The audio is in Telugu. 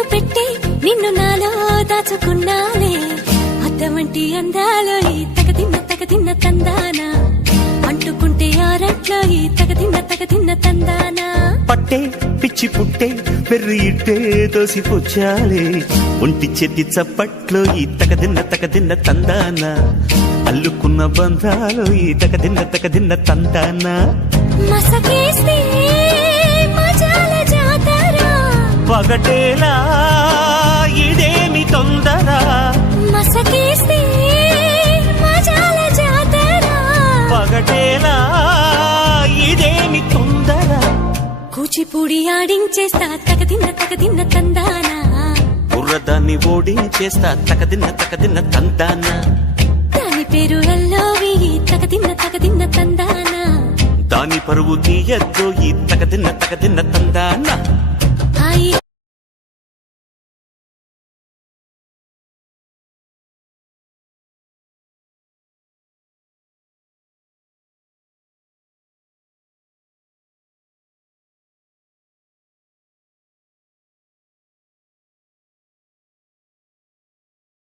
కన్ను పెట్టి నిన్ను నాలో దాచుకున్నాలే అద్దమంటి అందాలో ఈ తగదిన్న తందానా అంటుకుంటే ఆరట్లో ఈ తగదిన్న తందానా పట్టే పిచ్చి పుట్టే పెర్రి ఇట్టే దోసిపుచ్చాలే ఒంటి చేతి చప్పట్లో ఈ తగదిన్న తందానా అల్లుకున్న బంధాలు ఈ తగదిన్న తందానా మసకేస్తే మజాల జాతర పగటేలా ఇదేమి తొందర మసకేస్తే మజాల జాతర పగటేలా ఇదేమి తొందర కూచిపూడి ఆడించేస్తా తగదిన్న తందానా బుర్రదాన్ని ఓడించేస్తా తగదిన్న తందానా దాని పేరు ఎల్లోవి తగదిన్న తందానా దాని పరువు తీయద్దు ఈ తగదిన్న తందానా హాయి